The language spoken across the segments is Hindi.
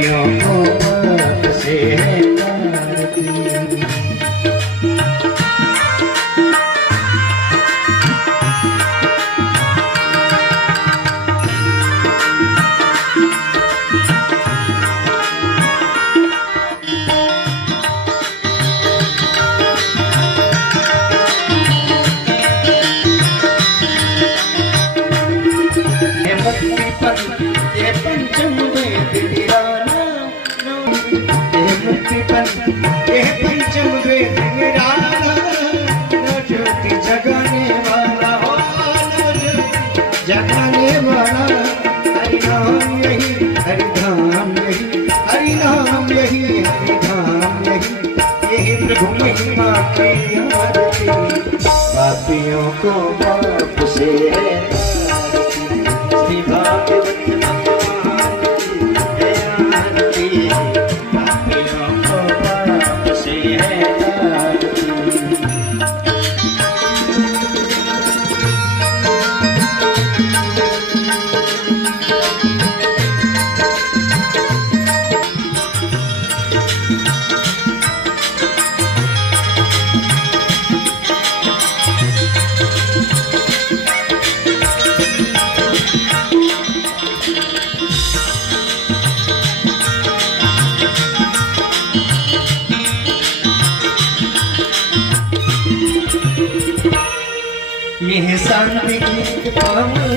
पापियों को पाप से है तारती। ये पंचम वेद निराला, ये पंचम वेद निराला, नो ज्योति जगाने वाला हो, नो ज्योति जगाने वाला। हरि नाम यही, हरि धाम यही, हरि नाम यही, हरि धाम यही, यही प्रभु महिमा की आरती। पापियों को पाप से है तारती, भाग्यवत यह शांति की पावन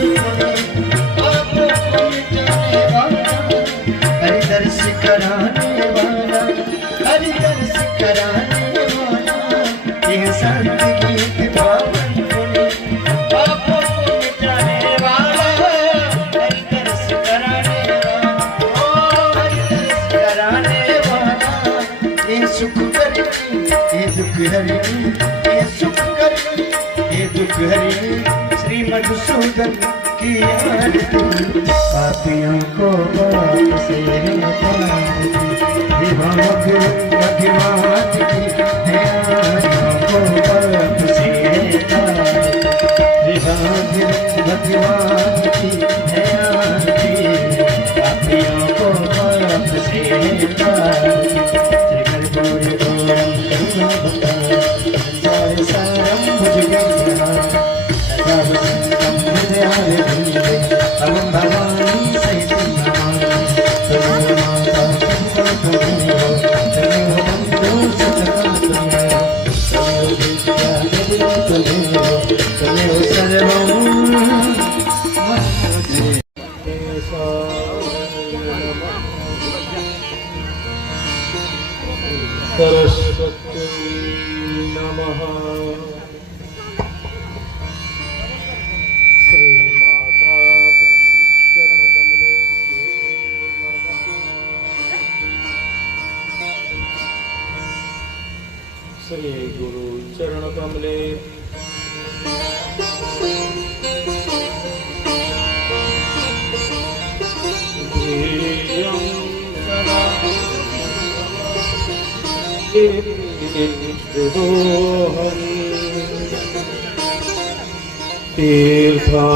हरि दर्श कराने वाला, हरि दर्श कराने वाला। यह शांति की पावन पापों को मिटाने वाला, हरि दर्श कराने वाला, ओ हरि दर्श कराने वाला। ये सुख करनी, ये दुख हरनी, ये सुख करनी, ये दुख हरी श्री मधुसूदन की आरती। पापियों को पाप से है तारती, भगवान की पापियों को पाप से है तारती, भगवान की आरती। पापियों को पाप से है तारती। सरस्वती नमः। श्री माता चरण कमले श्री गुरु चरण कमले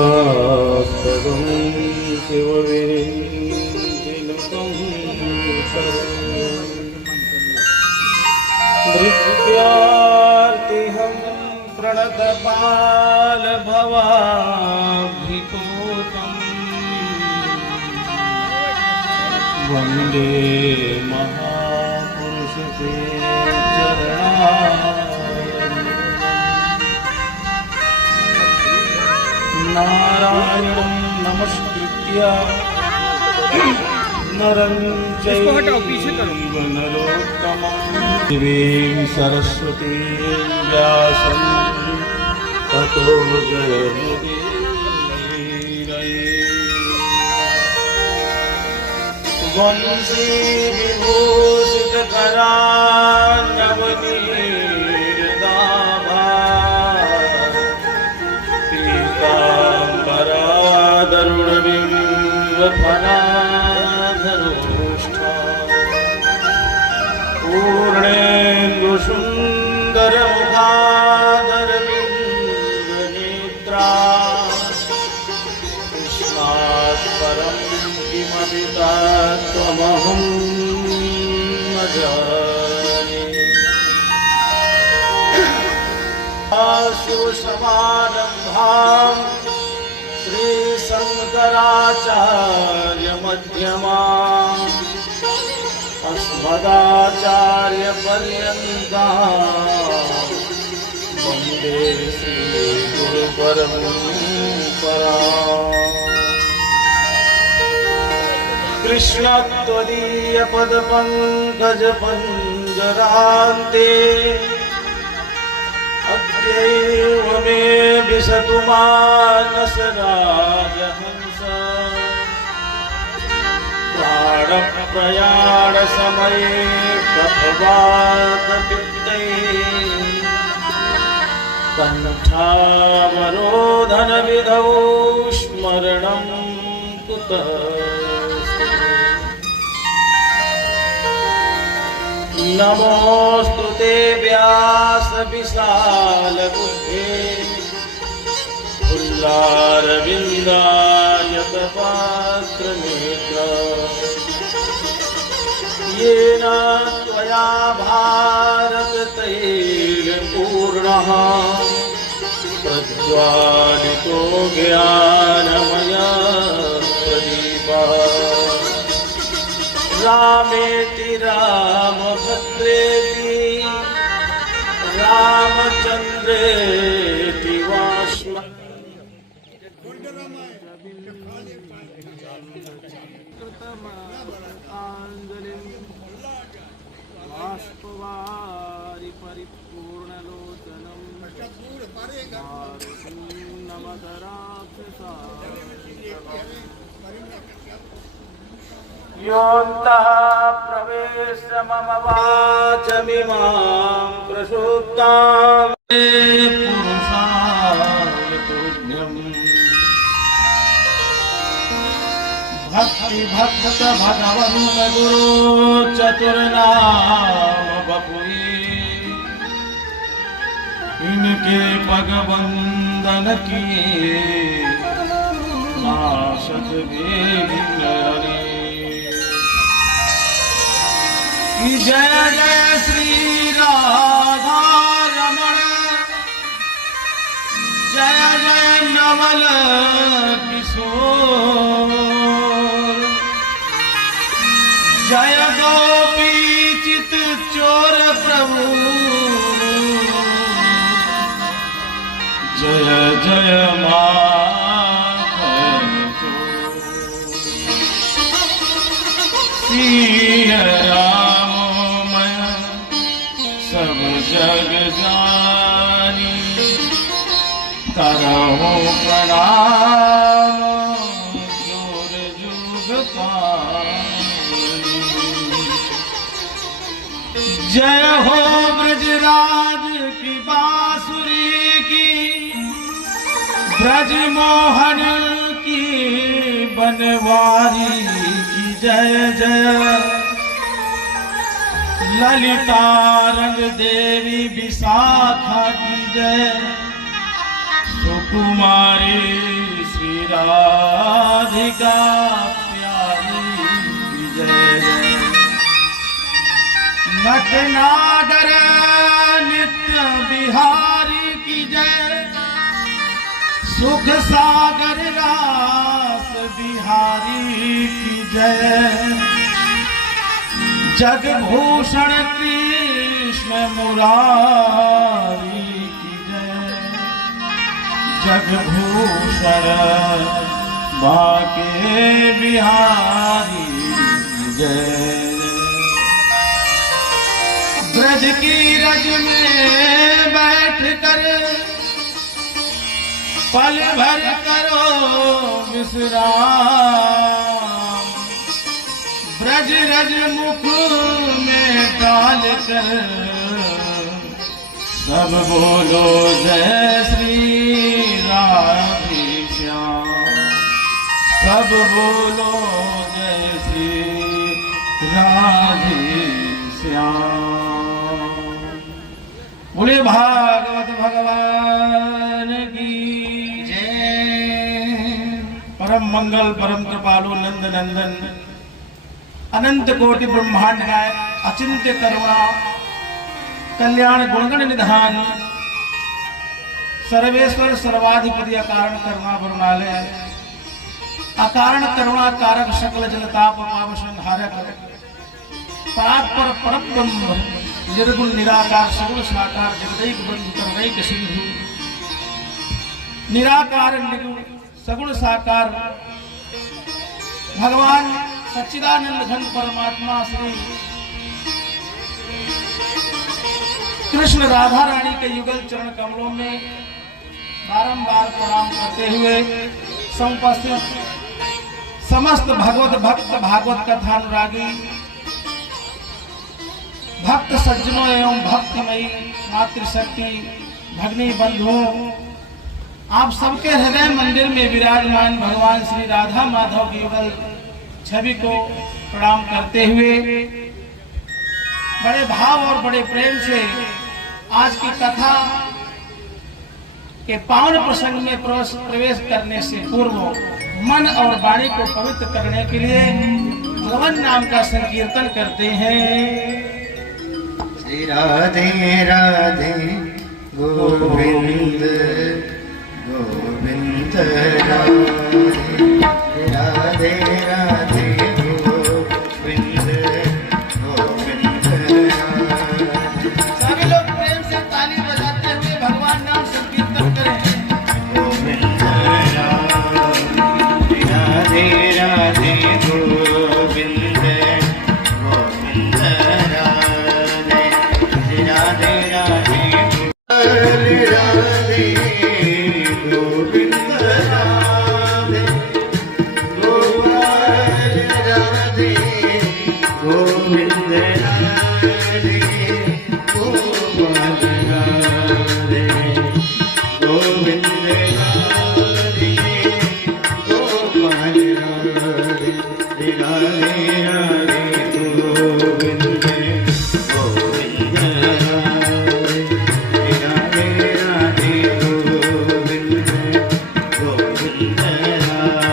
तीर्थास्पदं शिवविरञ्जनकं नृत्यार्तिहं प्रणतबालभवाभिपूतं वन्दे महापुरुषते नारायणं नमस्कृत्य नरं चैव नरोत्तमं देवीं सरस्वतीं व्यासं ततो जयमुदीरये। वंदे विभूषितकरान्नवनीरदाभा पीताम्बरादरुणबिम्बफलाधरोष्ठा पूर्णेन्दुसुन्दरमुखादरबिम्बनेत्रा कृष्णात् परं किमपि तत्त्वमहम् शिवसमारम्भाम् श्रीशङ्कराचार्य मध्यमाम् अस्मदाचार्यपर्यन्ताम् वन्दे श्रीगुरुपरम्पराम्। कृष्ण त्वदीय पदपङ्कज पञ्जरान्ते अद्यैव मे विशतु मानस राजहंस। प्राणप्रयाण समये कफवातपित्तै कण्ठावरोधन विधौ स्मरणं कुतः। नमोऽस्तु ते व्यास विशालबुद्धे फुल्लारविन्दायतपात्रनेत्र। येन त्वया भारततैलपूर्णः प्रज्वालितो ज्ञानमयः प्रदीपः। रामेति रामभद्रेति रामचन्द्रेति वाष्म। बाष्पवारि परिपूर्णलोचनं योऽन्तः प्रवेश्य मम वाचमिमां प्रसुप्तां पुरुषाय तुभ्यम्। भक्ति भक्त भगवन् गुरु चतुर्नाम बपुई। इनके पग वंदन किए नाशत विघ्न हरे। जय जय श्री राधा रमण जय जय नवल किशोर। जय गोपी चित चोर प्रभु जय जय माधव सिया राममय सब जग जानी। करहु प्रणाम जोर जुग पानी। जय हो ब्रजराज की बांसुरी की ब्रजमोहन की बनवारी की जय जय। ललिता रंग देवी विशाखा की जय। सुकुमारी श्री राधिका प्यारी की जय जय। नटनागर नित्य बिहारी की जय। सुख सागर रास बिहारी की जय। जगभूषण कृष्ण मुरारी की जय। जगभूषण बाके बिहारी की जय। ब्रज की रज में बैठ कर पल भर करो विश्राम। ब्रज रज मुख में डाल कर सब बोलो जय श्री राधे श्याम। सब बोलो जय श्री राधे श्याम। बोले भागवत भगवान की जय। परम मंगल परम कृपालु नंद नंदन अनंत कोटि ब्रह्मांड नायक अचिंत्य करुणा कल्याण गुणगण निधान सर्वेश्वर सर्वाधिपति अकारण करुणा वरुणालय अकारण करुणा कारक सकल जलताप पाप संहारक परात्पर परब्रह्म निर्गुण निराकार सगुण साकार जगदैक बंधु करवैक सिंधु निराकार निर्गुण सगुण साकार भगवान सच्चिदानंद घन परमात्मा श्री कृष्ण राधा रानी के युगल चरण कमलों में बारंबार प्रणाम करते हुए समुपस्थित समस्त भगवत भक्त भागवत कथा अनुरागी भक्त सज्जनों एवं भक्तमयी मातृशक्ति भगनी बंधुओं, आप सबके हृदय मंदिर में विराजमान भगवान श्री राधा माधव की युगल छवि को प्रणाम करते हुए बड़े भाव और बड़े प्रेम से आज की कथा के पावन प्रसंग में प्रवेश करने से पूर्व मन और वाणी को पवित्र करने के लिए भगवान नाम का संकीर्तन करते हैं। श्री राधे राधे गोविंद गोविंद राधे राधे गोविंद गोविंद सभी लोग प्रेम से ताली बजाते हुए भगवान नाम संकीर्तन करें। गोविंद राधे राधे गोविंद गोविंद राधे राधे राधे राधे गोविंद राधे गोपाल राधे गोविंद राधे गोपाल राधे गोविंद राधे गोपाल राधे राधे राधे गोविंद गोविंद राधे राधे राधे गोविंद गोविंद राधे।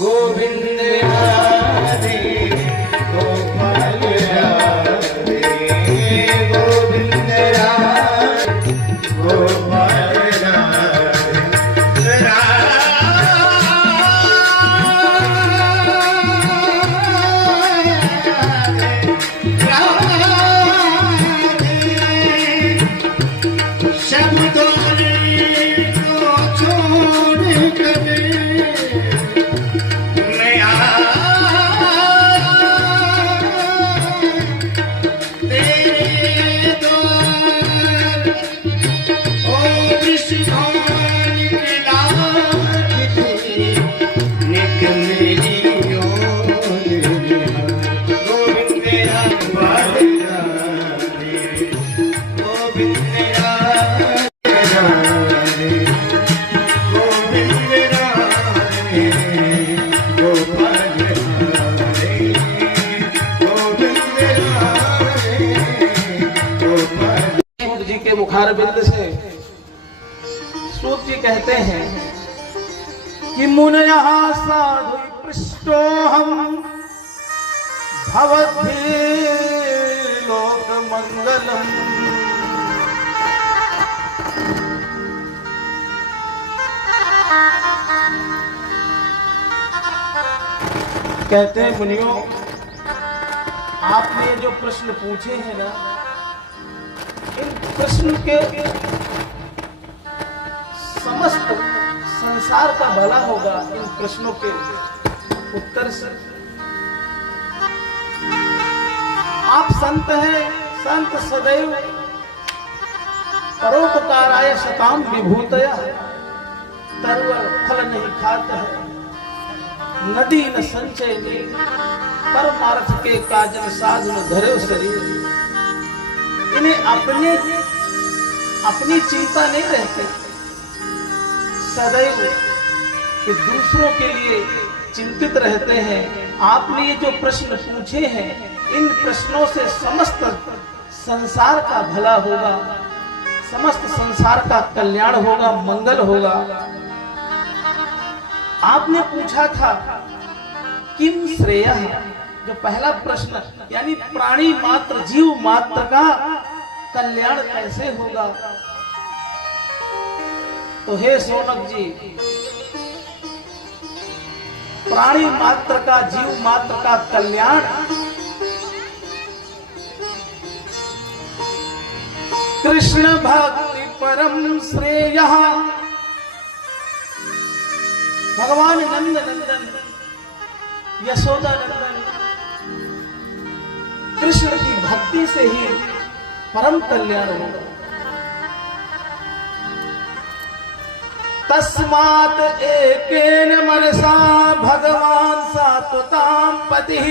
गोविंद राधे गोपाल राधे गोविंद राधे गोपाल राधे शब्दों को छोड़ कर मुखारबिंद से सूत जी कहते हैं कि मुनया साधु पृष्ठो हम भवद्भिः लोक मंगलम। कहते हैं मुनियों, आपने जो प्रश्न पूछे हैं ना, इन प्रश्न के समस्त संसार का भला होगा इन प्रश्नों के उत्तर से। आप संत हैं, संत सदैव परोपकाराय शताम विभूतया तरवर फल नहीं खाते हैं। नदी न संचय नीर, परमार्थ के काजन साधन धरे शरीर। इन्हें अपनी चिंता नहीं रहती, सदैव कि दूसरों के लिए चिंतित रहते हैं। आपने ये जो प्रश्न पूछे हैं, इन प्रश्नों से समस्त संसार का भला होगा, समस्त संसार का कल्याण होगा, मंगल होगा। आपने पूछा था किम श्रेयः, जो पहला प्रश्न, यानी प्राणी मात्र, जीव मात्र का कल्याण कैसे होगा। तो हे शौनक जी, प्राणी मात्र का, जीव मात्र का कल्याण कृष्ण भक्ति परम श्रेयः। भगवान नंद नंदन, यशोदा नंदन कृष्ण की भक्ति से ही परम कल्याण होगा। तस्मात् एकेन मनसा भगवान सात्वतां पतिः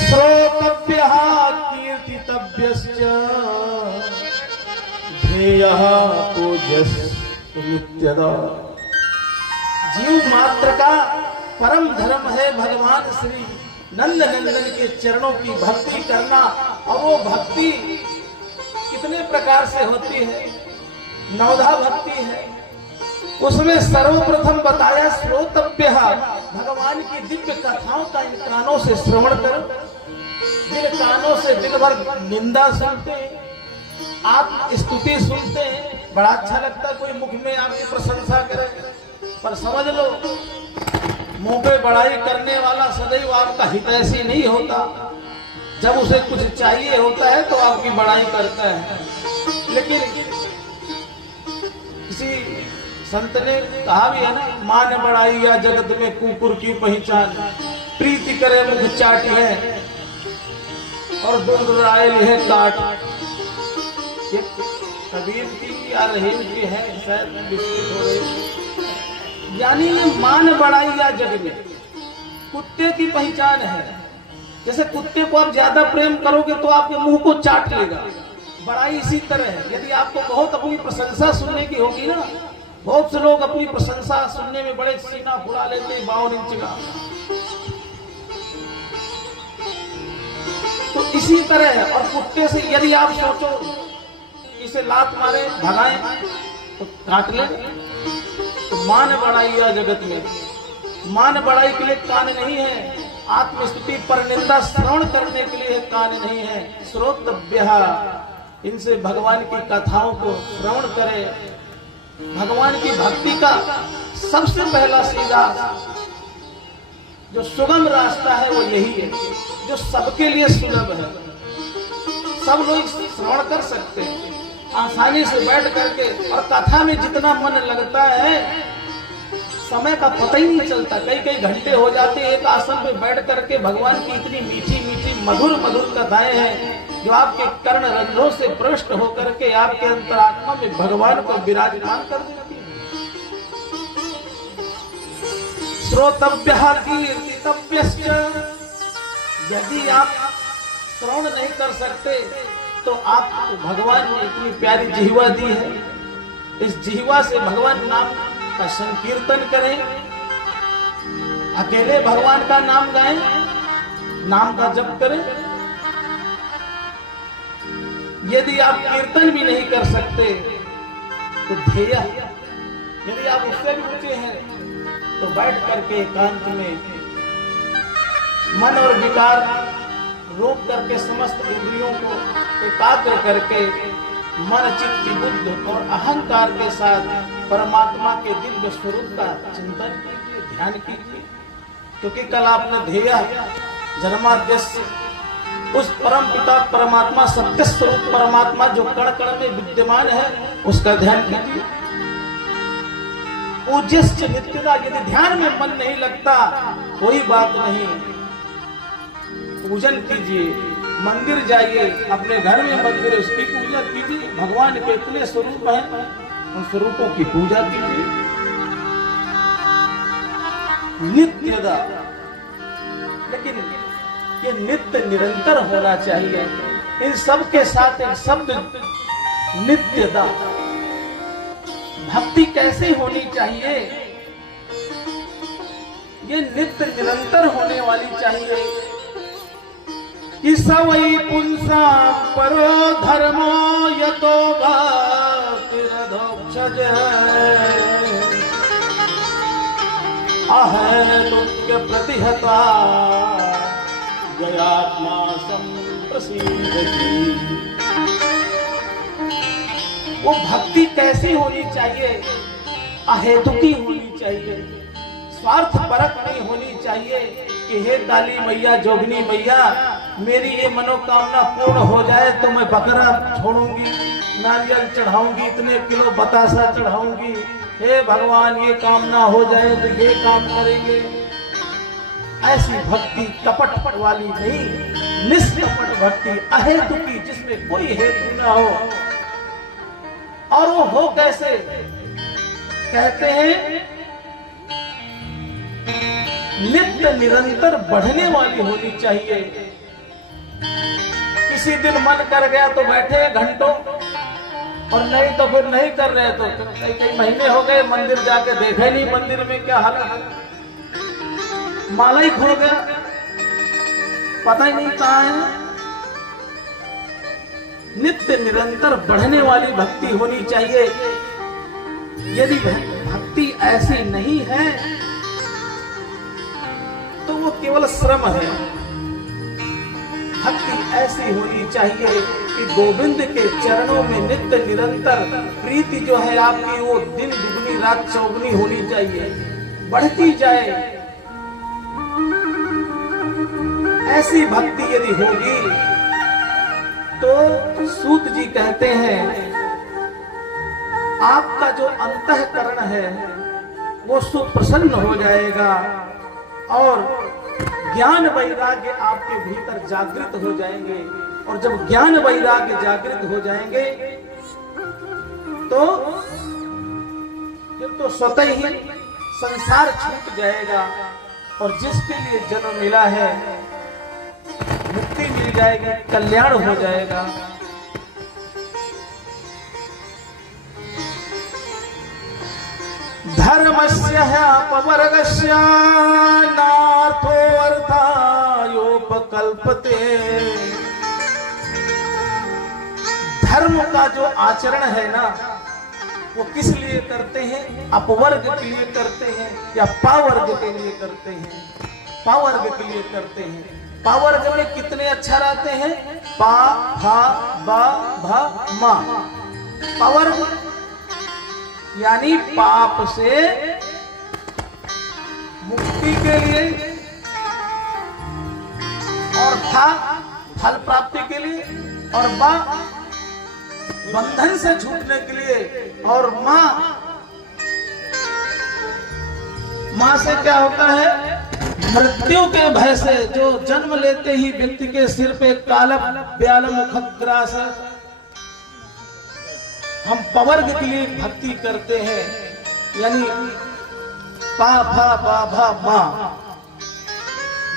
श्रोतव्यः कीर्तितव्यश्च ध्येयः पूज्यश्च नित्यदा। जीव मात्र का परम धर्म है भगवान श्री नंद नंदन के चरणों की भक्ति करना। और वो भक्ति कितने प्रकार से होती है, नवधा भक्ति है। उसमें सर्वप्रथम बताया श्रोतव्य, भगवान की दिव्य कथाओं का इन कानों से श्रवण करो। जिन कानों से दिन भर निंदा सुनते हैं, आप स्तुति सुनते हैं, बड़ा अच्छा लगता है कोई मुख में आपकी प्रशंसा करे, पर समझ लो मुंह पे बड़ाई करने वाला सदैव आपका हितैषी नहीं होता। जब उसे कुछ चाहिए होता है तो आपकी बड़ाई करता है। लेकिन किसी संत ने कहा भी है ना, मान बड़ाई या जगत में कुकुर की पहचान, प्रीति करे मुख चाट है और दुर्गुराए है काट। ये कबीर की या रहीम की है, शायद विस्तृत हो रही। यानी मान बड़ाई या जग में कुत्ते की पहचान है। जैसे कुत्ते को आप ज्यादा प्रेम करोगे तो आपके मुंह को चाट लेगा, बड़ाई इसी तरह है। यदि आपको बहुत अपनी प्रशंसा सुनने की होगी ना, बहुत से लोग अपनी प्रशंसा सुनने में बड़े सीना फुला लेते हैं 52 इंच का। तो इसी तरह है। और कुत्ते से यदि आप सोचो इसे लात मारे भगाए तो काट ले। तो मान बड़ाई या जगत में, मान बड़ाई के लिए कान नहीं है, आत्मस्तुति पर निंदा श्रवण करने के लिए कान नहीं है। श्रोतव्यः, इनसे भगवान की कथाओं को श्रवण करे। भगवान की भक्ति का सबसे पहला सीधा जो सुगम रास्ता है वो यही है, जो सबके लिए सुलभ है। सब लोग श्रवण कर सकते हैं आसानी से बैठ करके। और कथा में जितना मन लगता है, समय का पता ही नहीं चलता। कई घंटे हो जाते हैं एक आसन पे बैठ करके। भगवान की इतनी मीठी मीठी मधुर मधुर कथाएं हैं जो आपके कर्ण रंध्रों से प्रविष्ट होकर के आपके अंतरात्मा में भगवान को विराजमान कर देती है। श्रोतव्यः कीर्तितव्यश्च, यदि आप श्रवण नहीं कर सकते तो आपको भगवान ने इतनी प्यारी जिह्वा दी है, इस जिह्वा से भगवान नाम का संकीर्तन करें, अकेले भगवान का नाम गाएं, नाम का जप करें। यदि आप कीर्तन भी नहीं कर सकते तो ध्येय, यदि आप उससे भी ऊंचे हैं तो बैठ करके एकांत में मन और विकार रोक करके समस्त इंद्रियों को एकाग्र करके मन चित्त बुद्ध और अहंकार के साथ परमात्मा के दिव्य स्वरूप का चिंतन कीजिए, ध्यान कीजिए। क्योंकि कल आपने ध्येय जन्माद्यस्य, उस परम पिता परमात्मा सत्य स्वरूप परमात्मा जो कण कण में विद्यमान है उसका ध्यान कीजिए। पूज्यश्च नित्यदा, यदि ध्यान में मन नहीं लगता कोई बात नहीं, पूजन कीजिए, मंदिर जाइए, अपने घर में मंदिर उसकी पूजा कीजिए। भगवान के इतने स्वरूप हैं, उन स्वरूपों की पूजा कीजिए। नित्यदा, लेकिन ये नित्य निरंतर होना चाहिए। इन सब के साथ एक शब्द नित्यदा। भक्ति कैसे होनी चाहिए? ये नित्य निरंतर होने वाली चाहिए। कि सवै पुंसा परो धर्मो यतो भक्तिरधोक्षज अहेतुक्य प्रतिहता जयात्मा संप्रसीदति। वो भक्ति कैसी होनी चाहिए? अहेतुकी होनी चाहिए, स्वार्थ परक नहीं होनी चाहिए कि हे काली मैया, जोगनी मैया, मेरी ये मनोकामना पूर्ण हो जाए तो मैं बकरा छोड़ूंगी, नारियल चढ़ाऊंगी, इतने किलो बतासा चढ़ाऊंगी, हे भगवान ये कामना हो जाए तो ये काम करेंगे। ऐसी भक्ति कपट वाली नहीं, निष्कपट भक्ति, अहेतुकी, जिसमें कोई हेतु ना हो। और वो हो कैसे? कहते हैं नित्य निरंतर बढ़ने वाली होनी चाहिए। किसी दिन मन कर गया तो बैठे घंटों, और नहीं तो फिर नहीं कर रहे तो कई महीने हो गए मंदिर जाके देखे नहीं मंदिर में क्या हालत है, माला ही खो गया, पता ही नहीं कहाँ है। नित्य निरंतर बढ़ने वाली भक्ति होनी चाहिए। यदि भक्ति ऐसी नहीं है तो वो केवल श्रम है। भक्ति ऐसी होनी चाहिए कि गोविंद के चरणों में नित्य निरंतर प्रीति जो है आपकी, वो दिन दुगनी रात चौगुनी होनी चाहिए, बढ़ती जाए। ऐसी भक्ति यदि होगी तो सूत जी कहते हैं आपका जो अंतःकरण है वो सुप्रसन्न हो जाएगा और ज्ञान वैराग्य आपके भीतर जागृत हो जाएंगे। और जब ज्ञान वैराग्य जागृत हो जाएंगे तो फिर तो स्वतः ही संसार छूट जाएगा और जिसके लिए जन्म मिला है मुक्ति मिल जाएगी, कल्याण हो जाएगा। धर्मस्य अपवर्गस्य नार्थो अर्थायोपकल्पते। धर्म का जो आचरण है ना, वो किस लिए करते हैं? अपवर्ग के लिए करते हैं या पावर्ग के लिए करते हैं? पावर्ग के लिए करते हैं। पावर्ग में कितने अक्षर आते हैं? पा, भा, बा, भा, मा। पावर्ग यानी पाप से मुक्ति के लिए, और था फल प्राप्ति के लिए, और बा बंधन से छूटने के लिए, और मां से क्या होता है? मृत्यु के भय से, जो जन्म लेते ही व्यक्ति के सिर पे काला ब्याल मुखग्रास। हम पवर्ग के लिए भक्ति करते हैं, यानी पा भा बा भा मा।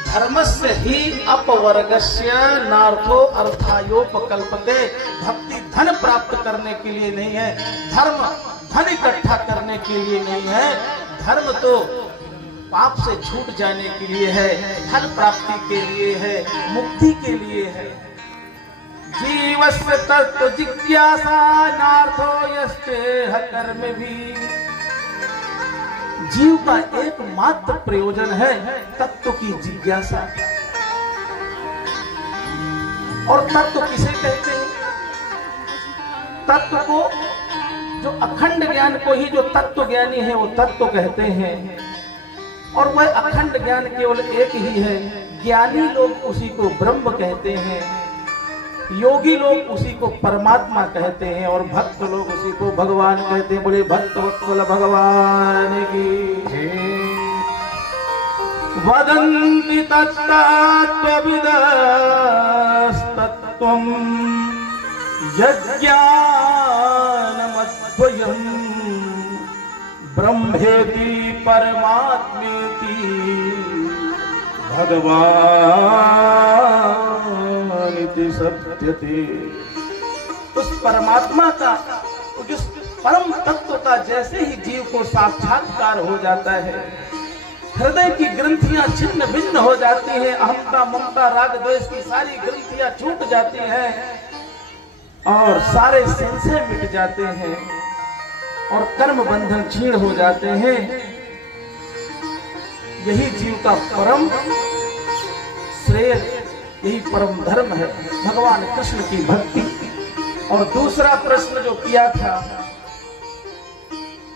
धर्मस्य ही अपवर्गस्य नार्थो अर्थायोपकल्पते। भक्ति धन प्राप्त करने के लिए नहीं है, धर्म धन इकट्ठा करने के लिए नहीं है। धर्म तो पाप से छूट जाने के लिए है, फल प्राप्ति के लिए है, मुक्ति के लिए है। जीवस्य तत्व जिज्ञासा नार्थो यस्तेह कर्म भी। जीव का एकमात्र प्रयोजन है तत्व की जिज्ञासा। और तत्व किसे कहते हैं? तत्व को, जो अखंड ज्ञान को ही जो तत्व ज्ञानी है वो तत्व कहते हैं। और वह अखंड ज्ञान केवल एक ही है। ज्ञानी लोग उसी को ब्रह्म कहते हैं, योगी लोग उसी को परमात्मा कहते हैं, और भक्त लोग उसी को भगवान कहते हैं। बोले भक्त वत्सल भगवान की। वदन्ति तत्तत्त्वविदस्तत्त्वं यज्ञानमद्वयम् ब्रह्मेति परमात्मेति भगवानिति सत्यते। उस परमात्मा का, जिस परम तत्व का जैसे ही जीव को साक्षात्कार हो जाता है, हृदय की ग्रंथियां छिन्न भिन्न हो जाती हैं, अहंता ममता राग द्वेष की सारी ग्रंथियां छूट जाती हैं और सारे संशय मिट जाते हैं और कर्म बंधन क्षीण हो जाते हैं। यही जीव का परम श्रेय, यही परम धर्म है, भगवान कृष्ण की भक्ति। और दूसरा प्रश्न जो किया था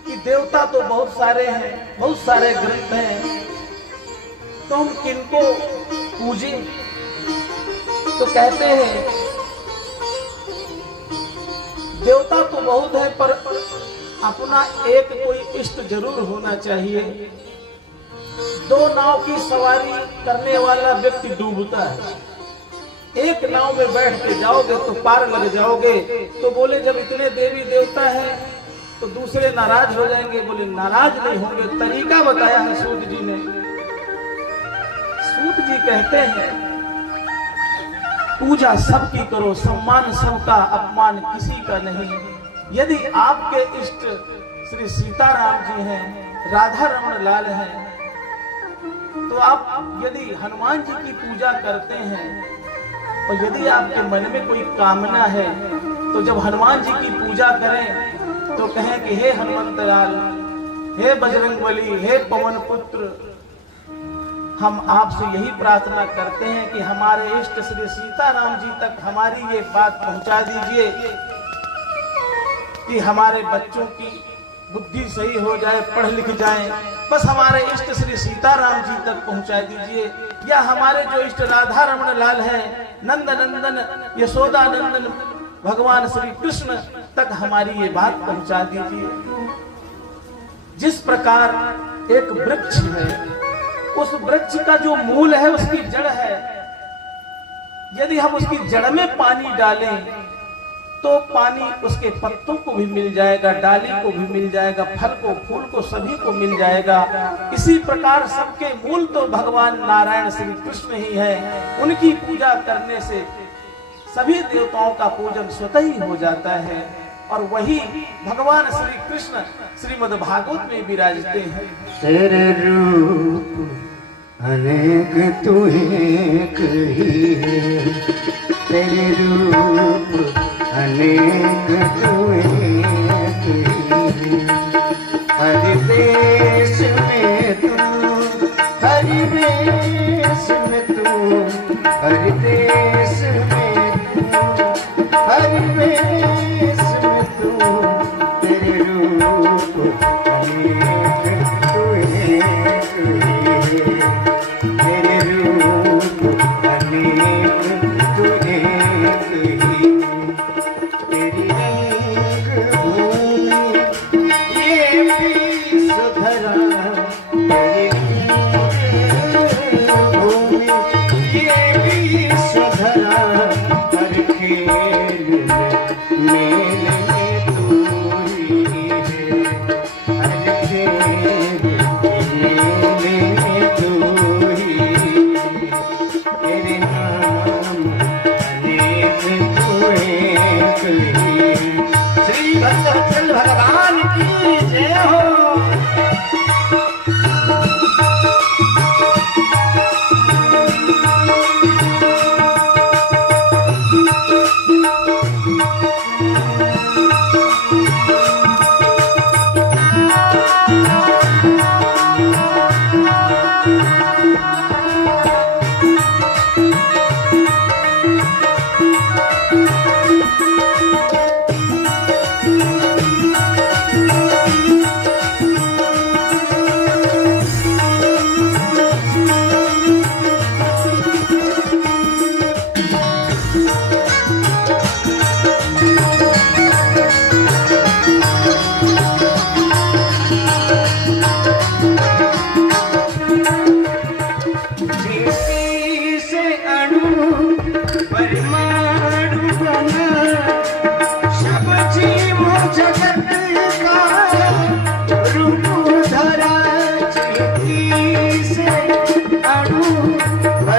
कि देवता तो बहुत सारे हैं, बहुत सारे ग्रंथ हैं, तो हम किनको पूजें? तो कहते हैं देवता तो बहुत है, पर अपना एक कोई इष्ट जरूर होना चाहिए। दो नाव की सवारी करने वाला व्यक्ति डूबता है। एक नाव में बैठ के जाओगे तो पार लग जाओगे। तो बोले जब इतने देवी देवता है तो दूसरे नाराज हो जाएंगे। बोले नाराज नहीं होंगे, तरीका बताया है सूत जी ने। सूत जी कहते हैं पूजा सबकी करो, सम्मान सबका, अपमान किसी का नहीं। यदि आपके इष्ट श्री सीताराम जी हैं, राधा रमण लाल हैं, तो आप यदि हनुमान जी की पूजा करते हैं और यदि आपके मन में कोई कामना है तो जब हनुमान जी की पूजा करें तो कहें कि हे हनुमंत लाल, हे बजरंगबली, हे पवन पुत्र, हम आपसे यही प्रार्थना करते हैं कि हमारे इष्ट श्री सीताराम जी तक हमारी ये बात पहुंचा दीजिए कि हमारे बच्चों की बुद्धि सही हो जाए, पढ़ लिख जाएं। बस हमारे इष्ट श्री सीताराम जी तक पहुंचा दीजिए, या हमारे जो इष्ट राधा रमण लाल है, नंद नंदन यशोदा नंदन भगवान श्री कृष्ण तक हमारी ये बात पहुंचा दीजिए। जिस प्रकार एक वृक्ष है, उस वृक्ष का जो मूल है, उसकी जड़ है, यदि हम उसकी जड़ में पानी डालें तो पानी उसके पत्तों को भी मिल जाएगा, डाली को भी मिल जाएगा, फल को, फूल को, सभी को मिल जाएगा। इसी प्रकार सबके मूल तो भगवान नारायण श्री कृष्ण ही है। उनकी पूजा करने से सभी देवताओं का पूजन स्वतः ही हो जाता है और वही भगवान श्री कृष्ण श्रीमद् भागवत में विराजते हैं। तेरे रूप अनेक तू एक ही है, तेरे रूप अनेक तू एक ही है। हर देश में तू, हर देश में तू, हर देश में तू, हर देश में तू, तेरे रूप अनेक तू एक ही है, तेरे रूप अनेक तू एक ही है। तेरी रंग भूमि ये विश्वधरा, तेरी रंग भूमि ये विश्वधरा, हर खेल में मेल में तू ही है, हर खेल में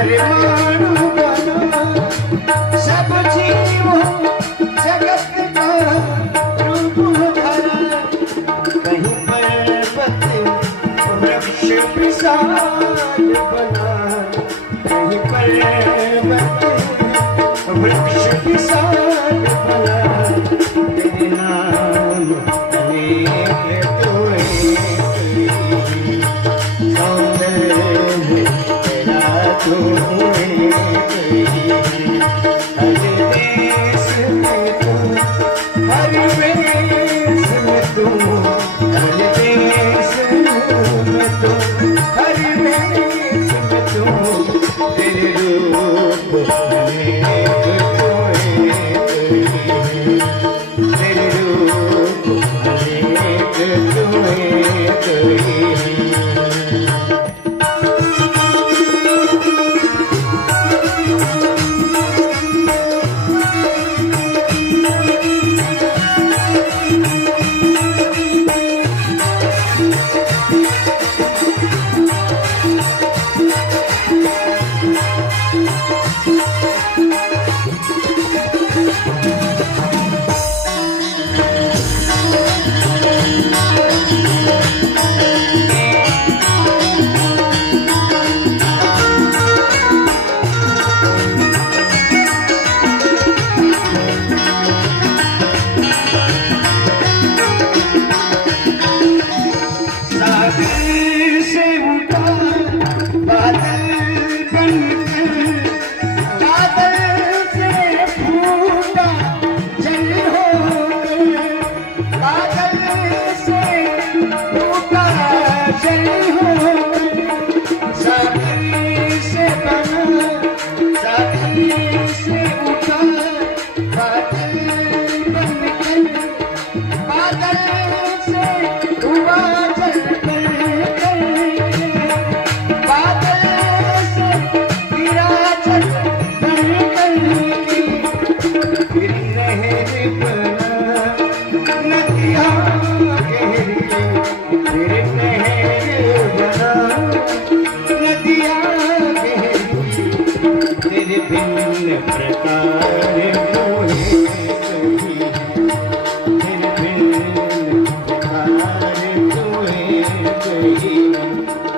अरे मानो बना सब जीवों जगत का रूप धरा, कहीं पर्वत वृक्ष विशाल बना, कहीं पर्वत वृक्ष विशाल बना, तेरे नाम अनेक तोए सौंदर्य तेरा तोए, हर देश में तू, हर वेश में तू, हर देश में तू, हर वेश में तू, तेरे रूप अनेक तोए, तेरे रूप अनेक तोए।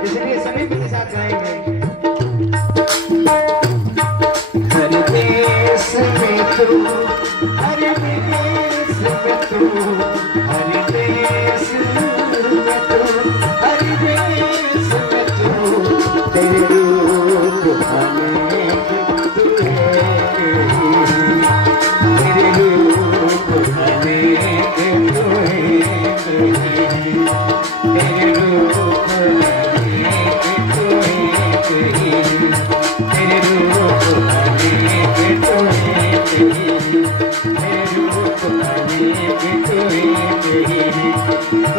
इसलिए सभी के साथ गाएंगे। हर देश में तू, हर देश में तू, हर देश में तू, हर देश में तू, तेरे रूप अनेक तोए, तेरे रूप अनेक तोए, तेरे रूप अनेक तोए, तेरे रूप अनेक तोए, तेरे रूप अनेक तोए,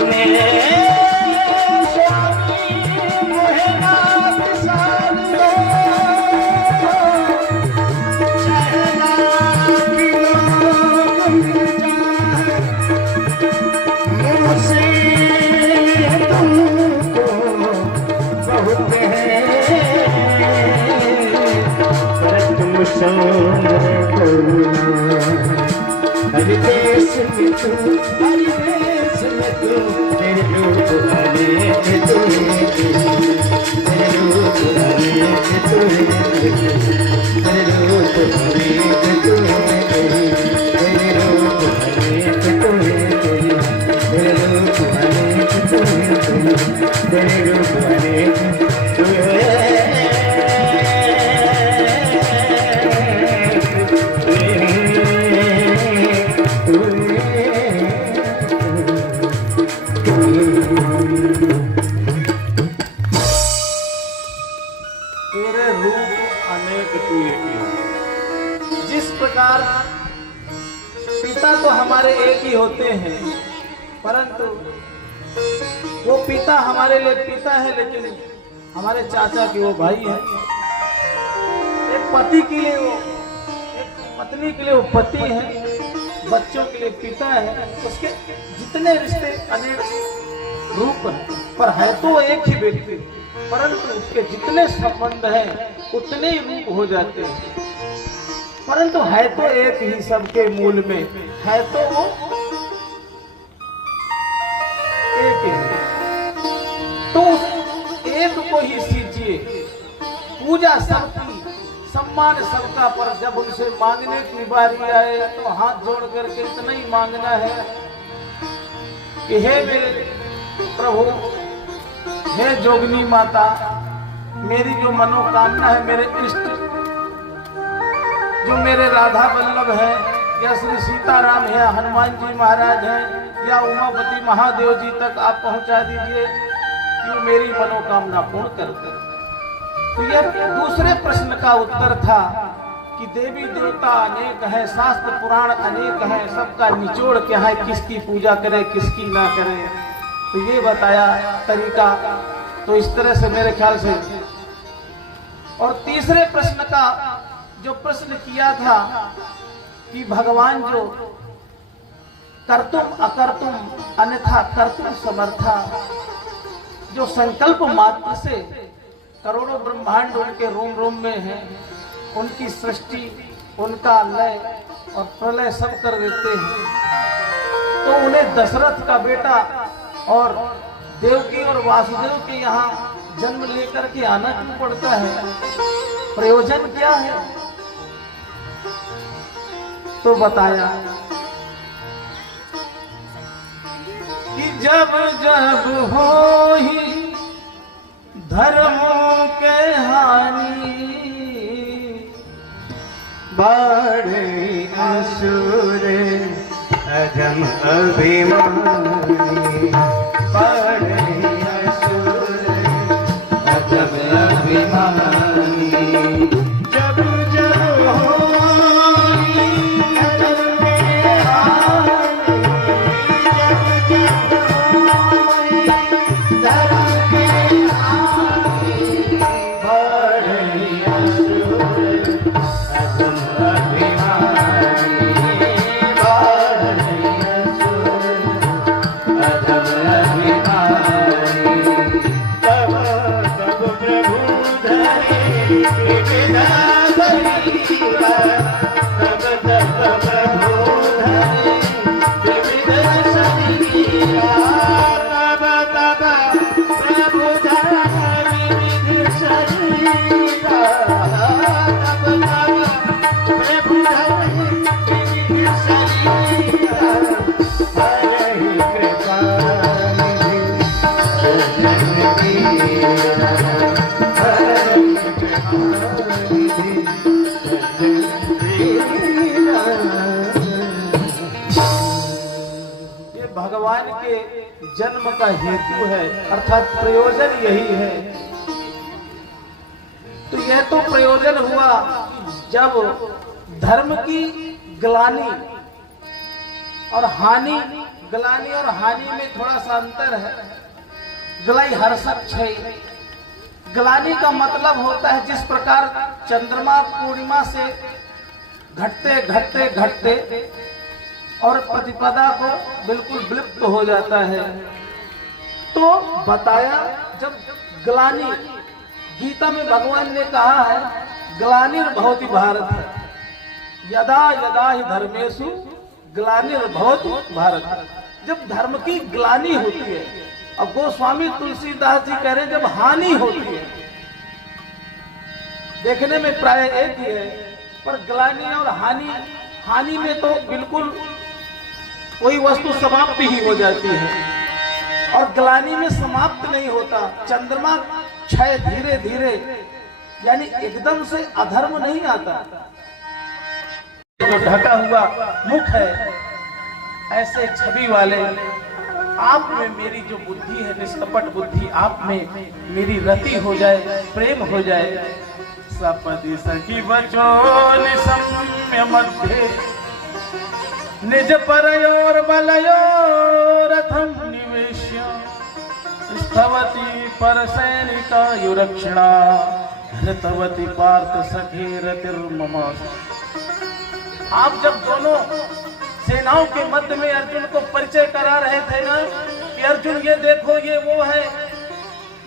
मेरे स्वामी मोहे नाथ साधो, शहना की लोग मिल जाए, मुझसे तुमको बहुत है, पर तुम सौंदर्य करुणा, हर देश में तू, हर देश में तू, तेरे रूप अनेक तोए, तेरे रूप अनेक तोए, तेरे रूप अनेक तोए, तेरे रूप अनेक तोए, तेरे रूप अनेक तोए, तेरे रूप अनेक तेरे रूप अनेक तू एक ही। जिस प्रकार पिता तो हमारे एक ही होते हैं, परंतु वो पिता हमारे लिए पिता है, लेकिन हमारे चाचा के वो भाई है। एक पति के लिए वो, एक पत्नी के लिए वो पति है, बच्चों के लिए पिता है। उसके जितने रिश्ते अनेक रूप हैं, पर है तो एक ही व्यक्ति। परंतु उसके जितने संबंध हैं उतने ही रूप हो जाते हैं, परंतु है तो एक ही सबके मूल में, है तो वो एक ही। तो उस एक को ही सींचिए, पूजा सबकी, सम्मान सबका, पर जब उनसे मांगने की बारी आए तो हाथ जोड़ करके इतना ही मांगना है कि हे मेरे प्रभु, हे जोगनी माता, मेरी जो मनोकामना है, मेरे इष्ट जो मेरे राधा वल्लभ है, या श्री सीताराम है, हनुमान जी महाराज हैं, या उमापति महादेव जी तक आप पहुंचा दीजिए कि मेरी मनोकामना पूर्ण कर। तो यह दूसरे प्रश्न का उत्तर था कि देवी देवता अनेक हैं, शास्त्र पुराण अनेक हैं, सबका निचोड़ क्या है, किसकी पूजा करें किसकी ना करें, तो ये बताया तरीका। तो इस तरह से मेरे ख्याल से। और तीसरे प्रश्न का जो प्रश्न किया था कि भगवान जो कर्तुम अकर्तुम अन्यथा कर्तुम समर्था, जो संकल्प मात्र से करोड़ों ब्रह्मांड उनके रोम रोम में है, उनकी सृष्टि, उनका लय और प्रलय सब कर देते हैं, तो उन्हें दशरथ का बेटा और देवकी और वासुदेव के यहाँ जन्म लेकर के आना क्यों पड़ता है, प्रयोजन क्या है? तो बताया कि जब जब हो ही धर्मों के हानि, बढ़े असुर अधम अभिमानी, बढ़े असुर अधम अभिमानी, जब जब होई धर्म के हानि, जब जब होई धर्म के हानि, बढ़े असुर अधम अभिमानी, बढ़े असुर अधम अभिमानी, तब तब प्रभु धरे विविधा शरीरा, तब तब प्रभु धरे विविधा शरीरा, तब तब प्रभु धरे विविध शरीरा, तब तब प्रभु धरे विविध शरीरा, हरे कृपा निधि सजन दीना, हरे कृपा निधि सजन दीना। ये भगवान के जन्म का हेतु है, अर्थात प्रयोजन यही है। तो यह तो प्रयोजन हुआ जब धर्म की ग्लानि और हानि, ग्लानि और हानि में थोड़ा सा अंतर है। ग्लाई हर्षक क्षय, ग्लानि का मतलब होता है जिस प्रकार चंद्रमा पूर्णिमा से घटते घटते घटते और प्रतिपदा को बिल्कुल विलुप्त हो जाता है। तो बताया जब ग्लानि, गीता में भगवान ने कहा है ग्लानिर्भवति भारत, यदा यदा ही धर्मेषु ग्लानिर्भवति भारत, जब धर्म की ग्लानि होती है। अब गोस्वामी तुलसीदास जी कह रहे जब हानि होती है, देखने में प्राय एक ही है, पर ग्लानि और हानि, हानि में तो बिल्कुल कोई वस्तु समाप्त ही हो जाती है और ग्लानि में समाप्त नहीं होता। चंद्रमा क्षय धीरे धीरे, यानी एकदम से अधर्म नहीं आता। जो ढका हुआ मुख है, ऐसे छवि वाले आप में मेरी जो बुद्धि है, निष्कपट बुद्धि, आप में मेरी रति हो जाए, प्रेम हो जाए। सपदि सखी बचो निसम्य मध्य, निज परयोर बलयोरथम निवेश्य, स्थवती पर सैनिका युरक्षणा, हृतवती पार्थ सखे रतिर्मम। आप जब दोनों सेनाओं के मध्य में अर्जुन को परिचय करा रहे थे ना कि अर्जुन ये देखो ये वो है,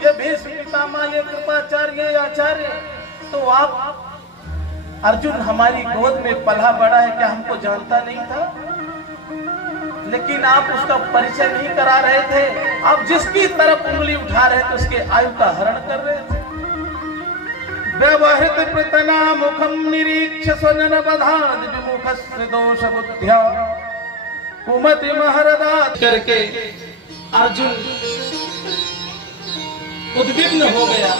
ये भीष्म पितामह, ये कृपाचार्य, ये आचार्य, तो आप अर्जुन हमारी गोद में पला बड़ा है, क्या हमको जानता नहीं था? लेकिन आप उसका परिचय नहीं करा रहे थे, आप जिसकी तरफ उंगली उठा रहे थे उसके आयु का हरण कर रहे थे। व्यवहृत प्रतना मुखम निरीक्ष स्वजन बधाद विमुखस्य दोष बुद्ध्या कुमति महरदात करके अर्जुन उद्विग्न हो गया।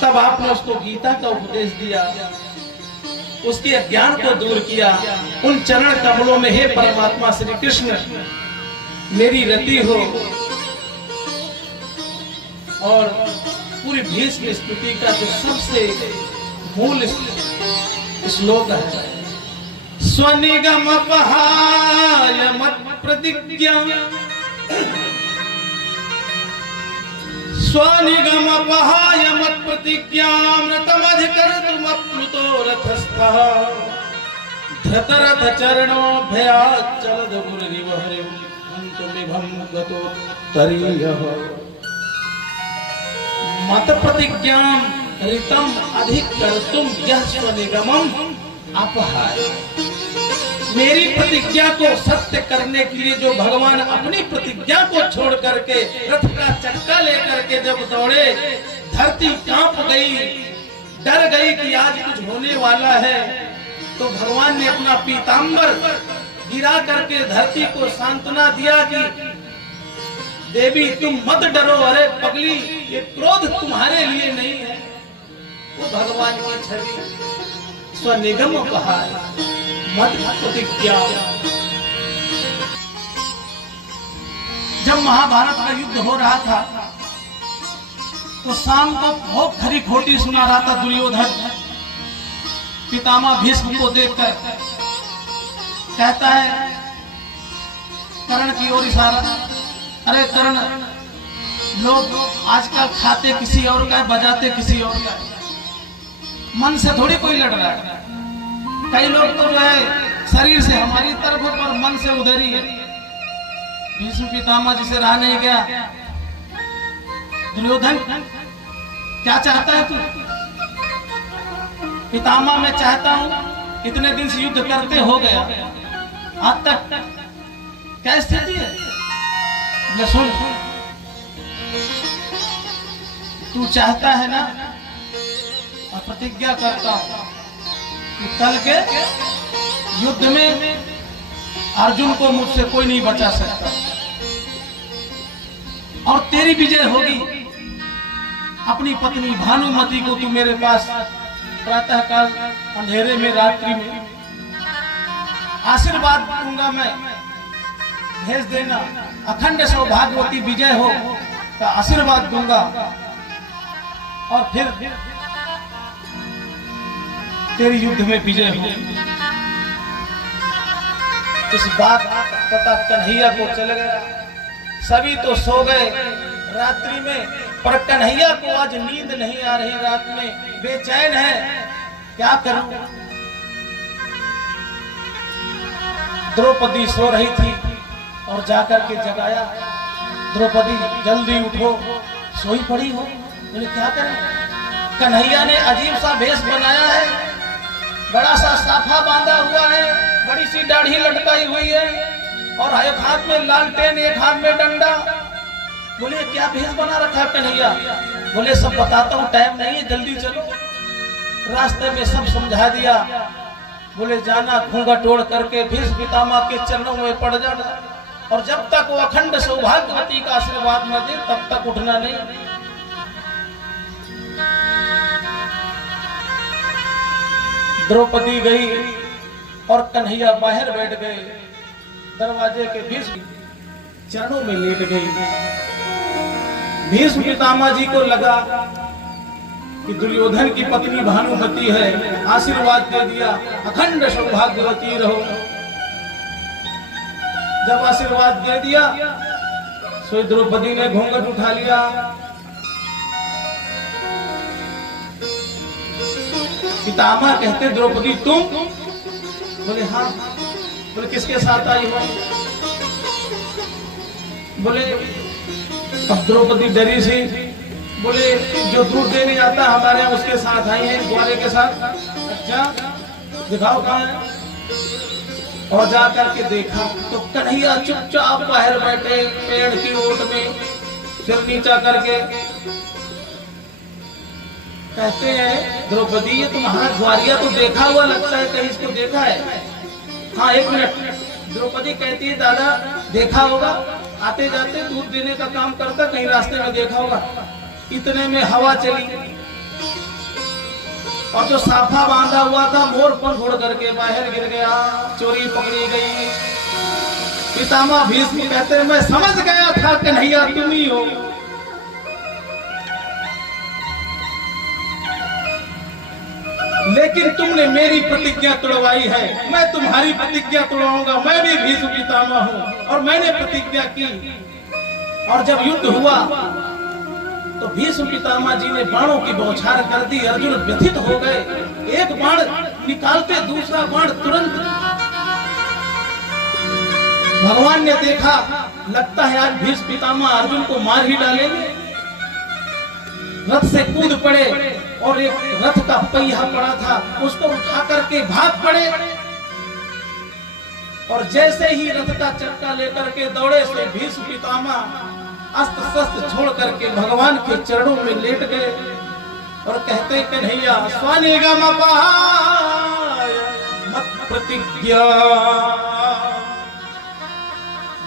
तब आपने उसको गीता का उपदेश दिया, उसके अज्ञान को दूर किया। उन चरण कमलों में हे परमात्मा श्री कृष्ण मेरी रति हो। और पूरी भीष्म स्तुति का जो सबसे मूल श्लोक है, स्वनिगम पहाय मत प्रतिज्ञा, स्वनिगम पहाय मत प्रतिज्ञामृतमधिकर्तुम अप्लुतो रथस्थः धृतरथ चरणोभयाच्चलद गुरुरिव हरिं हन्तुमिभं गतोत्तरीयः। मत प्रतिज्ञां ऋतम अधिकर्तुम यः स्वनिगमं अपहाय। मेरी प्रतिज्ञा को सत्य करने के लिए जो भगवान अपनी प्रतिज्ञा को छोड़ करके रथ का चक्का लेकर के जब दौड़े, धरती कांप गई, डर गई कि आज कुछ होने वाला है। तो भगवान ने अपना पीतांबर गिरा करके धरती को सांत्वना दिया कि देवी तुम मत डरो, अरे पगली ये क्रोध तुम्हारे लिए नहीं है। वो भगवान की छवि स्वनिगम पहाय मत प्रतिज्ञा। जब महाभारत का युद्ध हो रहा था तो शाम को बहुत खरी खोटी सुना रहा था दुर्योधन। पितामह भीष्म को देखकर कहता है कर्ण की ओर इशारा, अरे कर्ण लोग आजकल खाते किसी और का, बजाते किसी और का, मन से थोड़ी कोई लड़ रहा है। कई लोग तो जो है शरीर से हमारी तरफ है पर मन से उधर ही है। भीष्म पितामह जिसे रहा नहीं गया, दुर्योधन क्या चाहता है तू? पितामह मैं चाहता हूं, इतने दिन से युद्ध करते हो गया, आज तक क्या स्थिति है? मैं सुन, तू चाहता है ना, और प्रतिज्ञा करता हूं कि कल के युद्ध में अर्जुन को मुझसे कोई नहीं बचा सकता और तेरी विजय होगी। अपनी पत्नी भानुमति को तू मेरे पास प्रातः काल अंधेरे में, रात्रि में आशीर्वाद दूंगा, मैं भेज देना। अखंड सौभाग्यवती विजय हो का आशीर्वाद दूंगा और फिर तेरी युद्ध में विजय हो। इस बात पता कन्हैया को चल गया। सभी तो सो गए रात्रि में, पर कन्हैया को आज नींद नहीं आ रही, रात में बेचैन है, क्या करूं? द्रौपदी सो रही थी और जाकर के जगाया, द्रौपदी जल्दी उठो, सोई पड़ी हो। बोले क्या करें? कन्हैया ने अजीब सा भेष बनाया है, बड़ा सा साफा बांधा हुआ है, बड़ी सी दाढ़ी लटकाई हुई है और एक हाथ में लालटेन, एक हाथ में डंडा। बोले क्या भेष बना रखा है कन्हैया? बोले सब बताता हूँ, टाइम नहीं है, जल्दी चलो। रास्ते में सब समझा दिया। बोले जाना, घूंघट ओढ़ करके भीष्म पितामह के चरणों में पड़ जाना और जब तक वो अखंड सौभाग्यवती का आशीर्वाद न दे तब तक उठना नहीं। द्रौपदी गई और कन्हैया बाहर बैठ गए, दरवाजे के भीष्म चरणों में लेट गई। भीष्म पितामह जी को लगा कि दुर्योधन की पत्नी भानुमति है, आशीर्वाद दे दिया, अखंड सौभाग्यवती रहो। जब आशीर्वाद दे दिया सो द्रौपदी ने घूंघट उठा लिया। पितामह कहते द्रौपदी तुम? बोले हाँ। बोले किसके साथ आई हो? बोले अब द्रौपदी डरी सी, बोले जो दूध देने जाता है हमारे यहाँ उसके साथ आई है, ग्वाले के साथ। अच्छा दिखाओ कहाँ है। और जा करके देखा तो कन्हैया चुपचाप बाहर बैठे पेड़ की ओट में सिर नीचा करके। कहते हैं द्रौपदी ये तुम्हारा ग्वालिया तो देखा हुआ लगता है, कहीं इसको देखा है? हाँ 1 मिनट। द्रौपदी कहती है दादा देखा होगा, आते जाते दूध देने का काम करता, कहीं रास्ते में देखा होगा। इतने में हवा चली और जो साफा बांधा हुआ था मोर पर उड़ करके बाहर गिर गया, चोरी पकड़ी गई। पितामह भीष्म कहते हैं मैं समझ गया था कन्हैया तुम ही हो। लेकिन तुमने मेरी प्रतिज्ञा तोड़वाई है, मैं तुम्हारी प्रतिज्ञा तोड़वाऊंगा। मैं भी भीष्म पितामह हूं और मैंने प्रतिज्ञा की। और जब युद्ध हुआ तो भीष्म पितामह जी ने बाणों की बौछार कर दी। अर्जुन व्यथित हो गए, एक बाण निकालते दूसरा बाण तुरंत। भगवान ने देखा लगता है आज भीष्म पितामह अर्जुन को मार ही डालेंगे। रथ से कूद पड़े और एक रथ का पहिया पड़ा था उसको उठा करके भाग पड़े। और जैसे ही रथ का चक्का लेकर के दौड़े से भीष्म पितामह अस्त्र शस्त्र छोड़ करके भगवान के चरणों में लेट गए और कहते कन्हैया स्वानिगम पाय मत प्रतिज्ञा।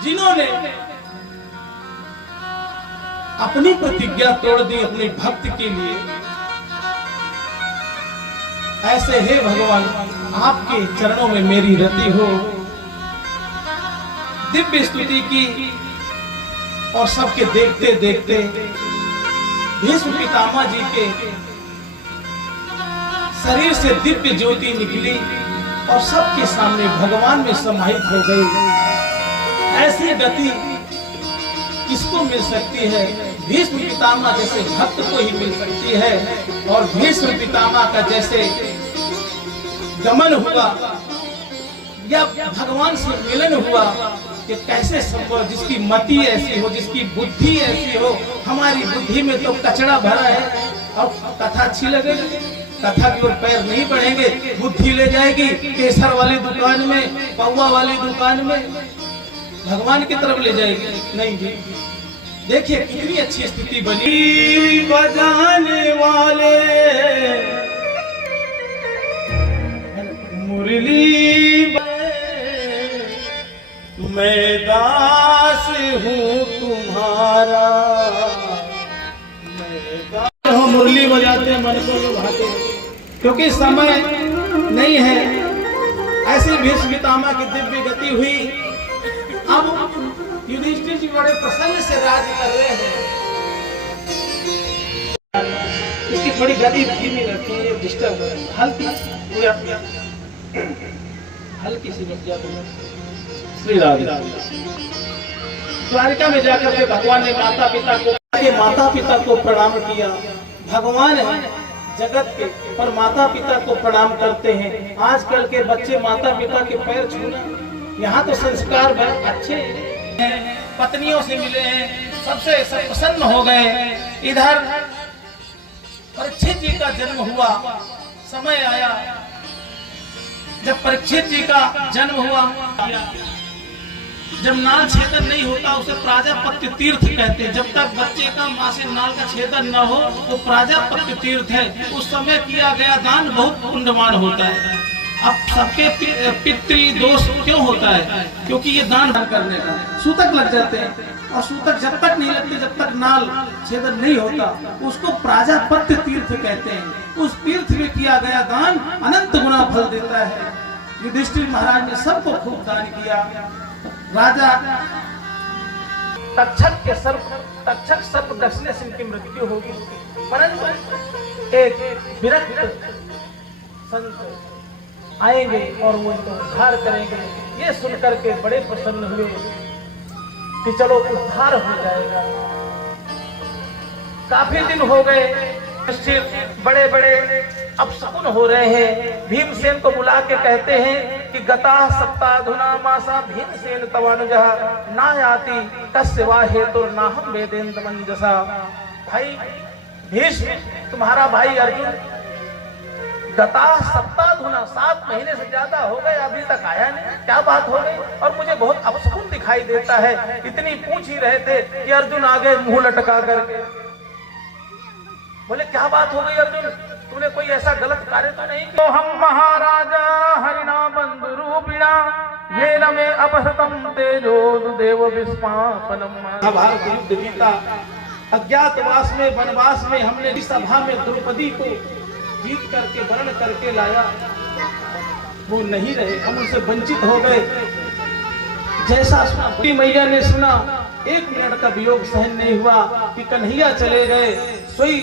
जिन्होंने अपनी प्रतिज्ञा तोड़ दी अपने भक्त के लिए, ऐसे हे भगवान आपके चरणों में मेरी रति हो। दिव्य स्तुति की और सबके देखते देखते भीष्म पितामह जी के शरीर से दिव्य ज्योति निकली और सबके सामने भगवान में समाहित हो गई। ऐसी गति किसको मिल सकती है? भीष्म पितामह जैसे भक्त को ही मिल सकती है। और भीष्म पितामह का जैसे गमन हुआ या भगवान से मिलन हुआ कि कैसे संभव, जिसकी मति ऐसी हो, जिसकी बुद्धि ऐसी हो। हमारी बुद्धि में तो कचरा भरा है और कथा अच्छी लगेगी, कथा की ओर पैर नहीं बढ़ेंगे, बुद्धि ले जाएगी केसर वाली दुकान में, पौवा वाली दुकान में, भगवान की तरफ ले जाएगी। नहीं जी, देखिए कितनी अच्छी स्थिति बनी। बजाने वाले मुरली मैं दास हूँ तुम्हारा, मैं दास हूँ। मुरली बजाते हैं मन को लुभाते, क्योंकि समय नहीं है। ऐसी भीष्म पितामह की दिव्य गति हुई। अब युधिष्ठिर जी बड़े प्रसन्न से राज कर रहे हैं। इसकी थोड़ी गति धीमी रहती है, डिस्टर्ब है, हल्की सी बच जाती है। श्री राधे। द्वारिका में जाकर के भगवान ने माता पिता को प्रणाम किया। भगवान है जगत के, पर माता पिता को प्रणाम करते हैं। आजकल के बच्चे माता पिता के पैर छूना, यहाँ तो संस्कार बड़े अच्छे हैं। पत्नियों से मिले हैं, सबसे सब प्रसन्न हो गए। इधर परीक्षित जी का जन्म हुआ, समय आया जब परीक्षित जी का जन्म हुआ। जब नाल छेदन नहीं होता उसे प्राजापत्य तीर्थ कहते हैं। जब तक बच्चे का मां से नाल का छेदन न हो तो प्राजापत्य तीर्थ है। उस समय किया गया दान बहुत पुण्यवान होता है। अब सबके पितृ दोष क्यों होता है? क्योंकि ये दान करने का सूतक लग जाते हैं, और सूतक जब तक नहीं लगते, जब तक नाल छेदन नहीं होता, उसको प्राजापत्य तीर्थ कहते हैं। उस तीर्थ में किया गया दान अनंत गुना फल देता है। युधिष्ठिर महाराज ने सबको खूब दान किया। राजा तक्षक सर्प दक्षिण से इनकी मृत्यु होगी, परंतु एक विरक्त संत आएंगे और वो इनको उद्धार करेंगे। ये सुनकर के बड़े प्रसन्न हुए कि चलो उद्धार हो जाएगा। काफी दिन हो गए, बड़े बड़े अपशकुन हो रहे हैं। भीमसेन को बुला के कहते हैं कि गता सप्ताधुना मासा भीमसेन तवानुजः ना याति कस्य वा हेतु नाहं वेदेन्द्र मंजसा। भाई भीष्म, तुम्हारा भाई अर्जुन गता सप्ताधुना 7 महीने से ज्यादा हो गए, अभी तक आया नहीं, क्या बात हो गई? और मुझे बहुत अपशकुन दिखाई देता है। इतनी पूछ ही रहे थे कि अर्जुन आगे मुंह लटका करके बोले क्या बात हो गई अर्जुन, तूने कोई ऐसा गलत कार्य तो नहीं किया? तो हम महाराजा हरिना बंधु रूपिणा ये न में अपहृतम तेजो देव विस्मापनम। भारत युद्ध बीता, अज्ञातवास में वनवास में हमने इस सभा में द्रौपदी को जीत करके वर्ण करके लाया, वो नहीं रहे, हम उनसे वंचित हो गए। जैसा सुना मैया ने सुना, 1 मिनट का वियोग सहन नहीं हुआ कि कन्हैया चले गए, सोई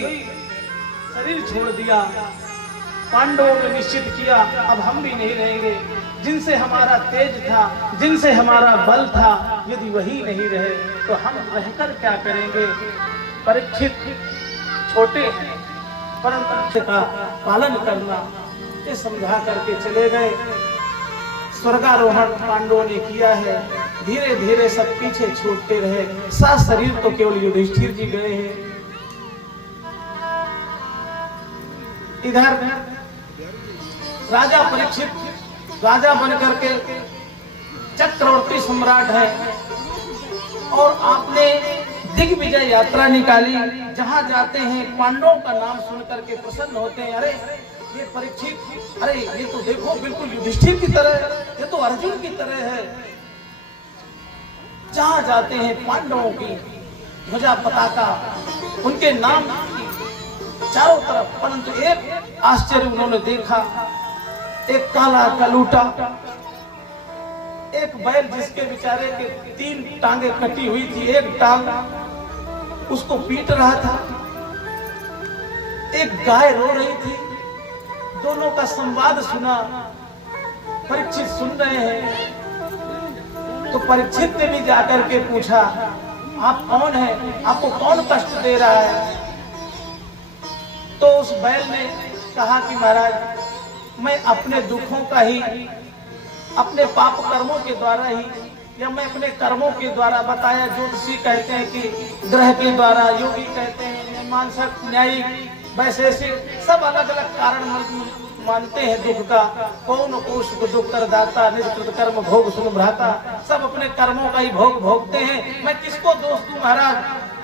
शरीर छोड़ दिया। पांडवों ने निश्चित किया अब हम भी नहीं रहेंगे, जिनसे हमारा तेज था, जिनसे हमारा बल था, यदि वही नहीं रहे तो हम रहकर क्या करेंगे? परीक्षित छोटे हैं परंतु का पालन करना, ये समझा करके चले गए। स्वर्गारोहण पांडवों ने किया है, धीरे धीरे सब पीछे छूटते रहे। सात शरीर तो केवल युधिष्ठिर जी गए हैं। इधर राजा परीक्षित राजा बनकर के चक्रवर्ती सम्राट है, और आपने दिग्विजय यात्रा निकाली। जहां जाते हैं पांडवों का नाम सुनकर के प्रसन्न होते हैं। अरे ये परीक्षित, अरे ये तो देखो बिल्कुल युधिष्ठिर की तरह है, ये तो अर्जुन की तरह है। जहां जाते हैं पांडवों की ध्वजा पताका उनके नाम चारों तरफ। परंतु एक आश्चर्य उन्होंने देखा, एक काला कलूटा, एक बैल जिसके बेचारे के 3 टांगे कटी हुई थी, एक टांग उसको पीट रहा था, एक गाय रो रही थी। दोनों का संवाद सुना, परीक्षित सुन रहे हैं। तो परीक्षित ने भी जाकर के पूछा आप कौन हैं, आपको कौन कष्ट दे रहा है? तो उस बैल ने कहा कि महाराज मैं अपने दुखों का ही, अपने पाप कर्मों के द्वारा ही, या मैं अपने कर्मों के द्वारा, बताया ज्योतिषी कहते हैं कि ग्रह के द्वारा, योगी कहते हैं मानसिक, न्यायिक, वैशेषिक, सब अलग अलग कारण मानते हैं दुख का। कौन कोश दुख कर दाता, निष्कृत कर्म भोग सुन भ्राता। सब अपने कर्मों का ही भोग भोगते हैं, मैं किसको दोष दूं महाराज?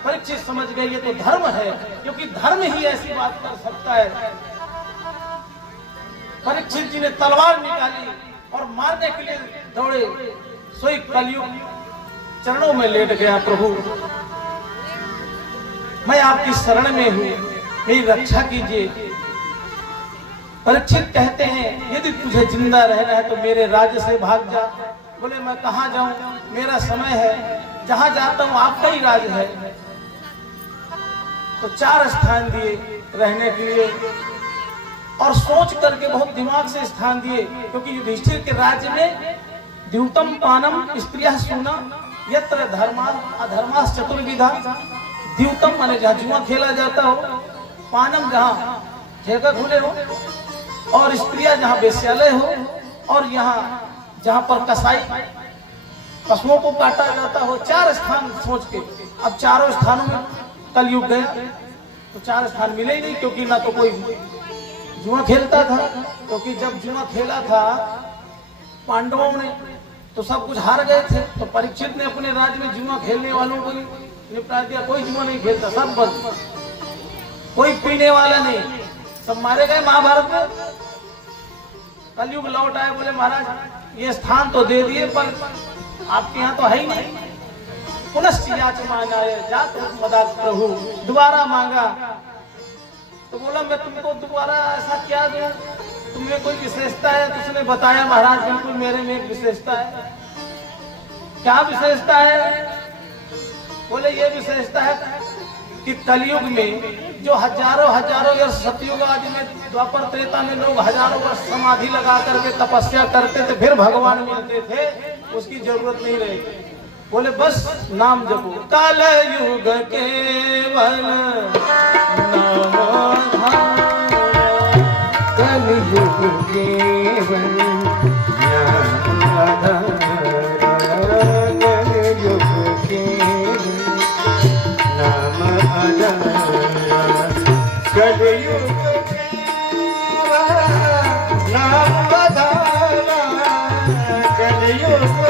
परीक्षित समझ गए ये तो धर्म है, क्योंकि धर्म ही ऐसी बात कर सकता है। परीक्षित जी ने तलवार निकाली और मारने के लिए दौड़े। सोई कलयुग चरणों में लेट गया, प्रभु मैं आपकी शरण में हूं, मेरी रक्षा कीजिए। परीक्षित कहते हैं यदि तुझे जिंदा रहना है तो मेरे राज्य से भाग जा। बोले मैं कहां जाऊं, मेरा समय है, जहां जाता हूं आपका ही राज है। तो 4 स्थान दिए रहने के लिए, और सोच करके बहुत दिमाग से स्थान दिए, क्योंकि युधिष्ठिर के राज्य में द्यूतम पानम स्त्रियः सूना यत्र धर्मा अधर्मास चतुर्विधा। द्यूतम माने जहाँ जुआ खेला जाता हो, पानम जहाँ ठेका खुले हो, और स्त्रियां जहाँ वेश्यालय हो, और यहाँ जहाँ पर कसाई पशुओं को काटा जाता हो। 4 स्थान सोच के, अब चारों स्थानों में कलयुग गया तो 4 स्थान मिले ही नहीं, क्योंकि ना तो कोई जुआ खेलता था, क्योंकि जब जुआ खेला था पांडवों ने तो सब कुछ हार गए थे। तो परीक्षित ने अपने राज्य में जुआ खेलने वालों को निपटा दिया, कोई जुआ नहीं खेलता, सब बंद, कोई पीने वाला नहीं, सब मारे गए महाभारत में। कलयुग लौट आए, बोले महाराज ये स्थान तो दे दिए पर आपके यहाँ तो है ही नहीं। पुनश्चियाचमानाय जात मदात प्रभु, दोबारा मांगा तो बोला मैं तुमको दोबारा ऐसा क्या दूं, तुम्हें कोई विशेषता है? तो उसने बताया महाराज बिल्कुल मेरे में एक विशेषता है। क्या विशेषता है? बोले ये विशेषता है कि कलयुग में जो हजारों वर्ष सतयुग आदि में, द्वापर त्रेता में लोग हजारों वर्ष समाधि लगा करके तपस्या करते थे, फिर भगवान मिलते थे, उसकी जरूरत नहीं रही। बोले बस नाम जपो, कलयुग केवल कलयुग केवल कलयुग नाम बधावा कलयुग